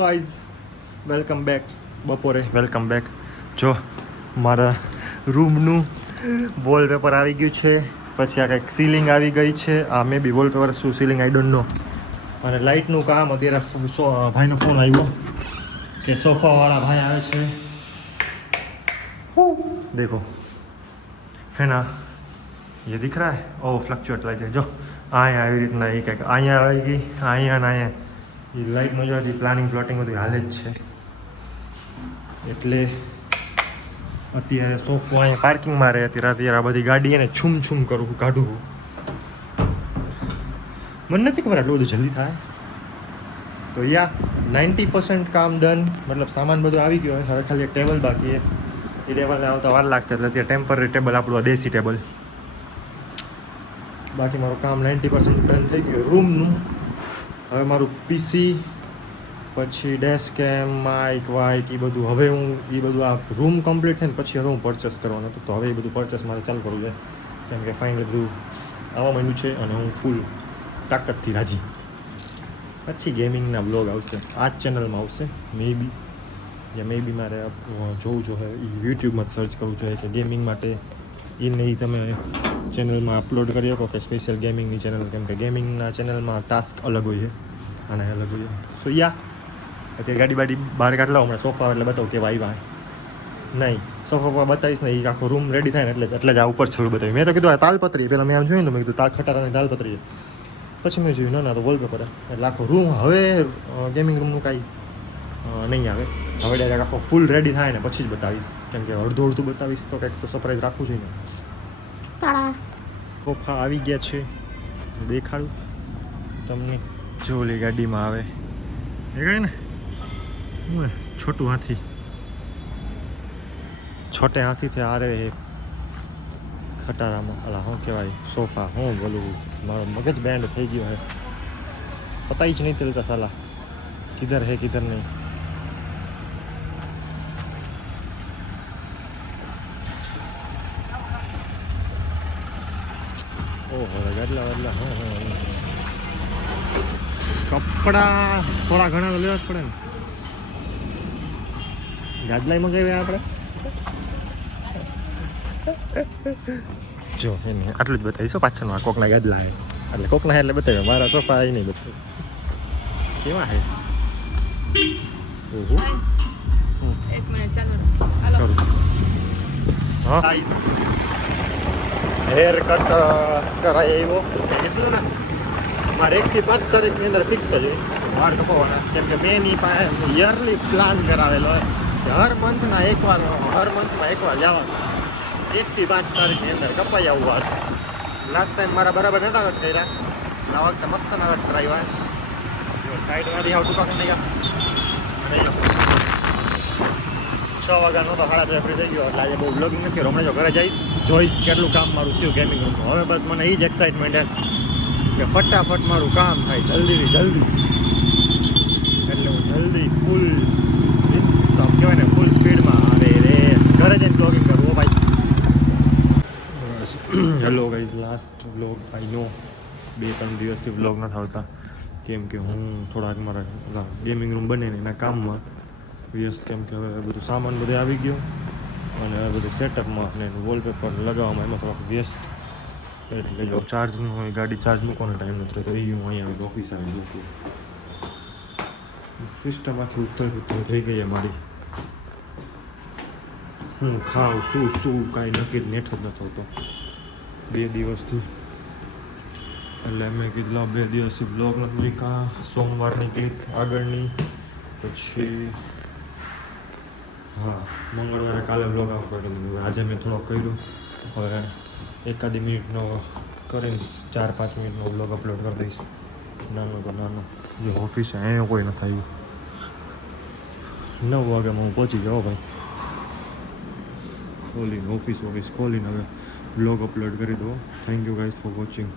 Guys welcome back. બપોરે welcome back. જો મારા રૂમનું વોલપેપર આવી ગયું છે, પછી આ કંઈક સીલિંગ આવી ગઈ છે. આ મે બી વોલપેપર શું સીલિંગ આઈ ડોન્ટ નો. અને લાઇટનું કામ અત્યારે ભાઈનો ફોન આવ્યો કે સોફાવાળા ભાઈ આવે છે. देखो है ना, ये दिख रहा है. ओ फ्लक्चुएट लाइट है. जो અહીંયા આવી રીતના એ કંઈક અહીંયા આવી ગઈ, અહીંયા ને અહીંયા એ લાઇટનું જો પ્લાનિંગ પ્લોટિંગ બધું હાલે જ છે. એટલે અત્યારે સોફો અહીંયા પાર્કિંગમાં રહે. અત્યારે આ બધી ગાડી એને છૂમ છૂમ કરું કાઢું. મને નથી ખબર આટલું બધું જલ્દી થાય. તો યા 90% કામ ડન, મતલબ સામાન બધું આવી ગયો. હવે ખાલી એક ટેબલ બાકી. એ ટેબલને આવતા વાર લાગશે. એટલે અત્યારે ટેમ્પરરી ટેબલ આપણું દેશી ટેબલ. બાકી મારું કામ 90% ડન થઈ ગયું રૂમનું. હવે મારું પીસી, પછી ડેસ્ક કેમ, માઇક વાઇક એ બધું હવે હું એ બધું આ રૂમ કમ્પ્લીટ થાય ને પછી હવે હું પરચેસ કરવાનો હતો. તો હવે એ બધું પરચેસ મારે ચાલુ કરવું છે, કેમ કે ફાઇનલી બધું આવવા માંડ્યું છે અને હું ફૂલ તાકાતથી રાજી. પછી ગેમિંગના બ્લોગ આવશે, આ જ ચેનલમાં આવશે મે બી મારે જોવું જોઈએ. યુટ્યુબમાં સર્ચ કરવું જોઈએ કે ગેમિંગ માટે એ નહીં તમે ચેનલમાં અપલોડ કરી શકો કે સ્પેશિયલ ગેમિંગની ચેનલ, કેમ કે ગેમિંગના ચેનલમાં ટાસ્ક અલગ હોય છે અને અલગ હોય. સો યા અત્યારે ગાડી બાડી બહાર કાઢલાવ. હમણાં સોફા એટલે બતાવું કેવા આવ્યા. નહીં સોફા બતાવીશ ને એ આખો રૂમ રેડી થાય ને એટલે જ આ ઉપર છેલ્લું બતાવ્યું. મેં તો કીધું આ તાલપત્રી પહેલાં મેં આમ જોયું ને, મેં કીધું ખટારાની તાલપત્રી. પછી મેં જોયું ના તો વોલપેપર. એટલે આખો રૂમ હવે ગેમિંગ રૂમનું કાંઈ નહીં આવે. હવે ડાયરેક્ટ આખો ફૂલ રેડી થાય ને પછી જ બતાવીશ, કેમ કે અડધું બતાવીશ તો કંઈક તો સરપ્રાઈઝ રાખવું જોઈએ ને. સોફા આવી ગયા છે, દેખાડું તમને. જો ઓલી ગાડીમાં આવે એ કઈ ને છોટું હાથી, છોટે હાથીથી આ રે ખટારામાં. અલા શું કહેવાય સોફા, હું બોલું મારો મગજ બેન્ડ થઈ ગયો હે. પતા જ નહીં ચલતા સાલા કિધર હે કિધર નહીં. ઓહો ગાડલા કપડા થોડા ઘણા તો લેવા જ પડે ને. ગાદલાય મંગાવ્યા આપણે. જો એને આટલું જ બતાવીશું. પાછળનું આ કોકના ગાદલા હે, એટલે કોકના હે એટલે બતાવ્યા. મારા સોફા એ નહીં બતાવ્યું. કેવા હે? ઓહો એક મિનિટ ચાલો. હા હેર કટ કરાય આવ્યો. કીધું ને મારે 1 થી 5 તારીખની અંદર ફિક્સ જ હોય વાળ કપાવવાના, કેમ કે મેં એની પાસે યરલી પ્લાન કરાવેલો હોય કે હર મંથમાં એકવાર જવાનું. 1 થી 5 તારીખની અંદર કપાઈ આવું વાળ. લાસ્ટ ટાઈમ મારા બરાબર નહોતા કટ કર્યા, આ વખતે મસ્ત ના કટ કરાવ્યા. સાઈડમાંથી આવું ટૂંકા કરી નાખ્યા. અને 6 વાગ્યાનો તો 6:30 ફ્રી થઈ ગયો. એટલે આજે બહુ બ્લોગિંગ નથી. હમણાં જો ઘરે જઈશ, જોઈશ કેટલું કામ મારું થયું ગેમિંગ રૂમનું. હવે બસ મને એ જ એક્સાઇટમેન્ટ એમ કે ફટાફટ મારું કામ થાય જલ્દીથી જલ્દી. એટલે હું જલ્દી ફૂલ કહેવાય ને ફૂલ સ્પીડમાં અરે ઘરે જઈને બ્લોગિંગ કરવું ભાઈ. Hello guys, last blog I know 2-3 દિવસથી બ્લોગ નથી આવતા, કેમ કે હું થોડાક મારા ગેમિંગ રૂમ બને ને એના કામમાં વ્યસ્ત. કેમ કે હવે બધું સામાન બધે આવી ગયો અને હવે બધું સેટઅપમાં અને વોલપેપર લગાવવામાં એમાં થોડાક વ્યસ્ત. એટલે જો ચાર્જનું હોય, ગાડી ચાર્જ મૂકવાનો ટાઈમ નથી રહેતો. એ હું અહીંયા ઓફિસ આવી ગયો છું. સિસ્ટમ આખી ઉથલ થઈ ગઈ મારી. હું ખાઉં શું કાંઈ નક્કી જ નેઠ જ નતો હોતો 2 દિવસથી. એટલે મેં કીધું 2 દિવસથી બ્લોગ નથી મૂક્યા. સોમવારની ક્લિપ આગળની, પછી હા મંગળવારે કાલે બ્લોગ આવતો. આજે મેં થોડોક કર્યું. હવે 1 મિનિટનો કરીને 4-5 મિનિટનો બ્લોગ અપલોડ કરી દઈશ. નાનો તો નાનો. જે ઓફિસ અહીંયા કોઈ નથી આવ્યું. 9 વાગ્યામાં હું પહોંચી ગયો ભાઈ. ખોલીને ઓફિસ ખોલીને હવે બ્લોગ અપલોડ કરી દો. Thank you guys for watching.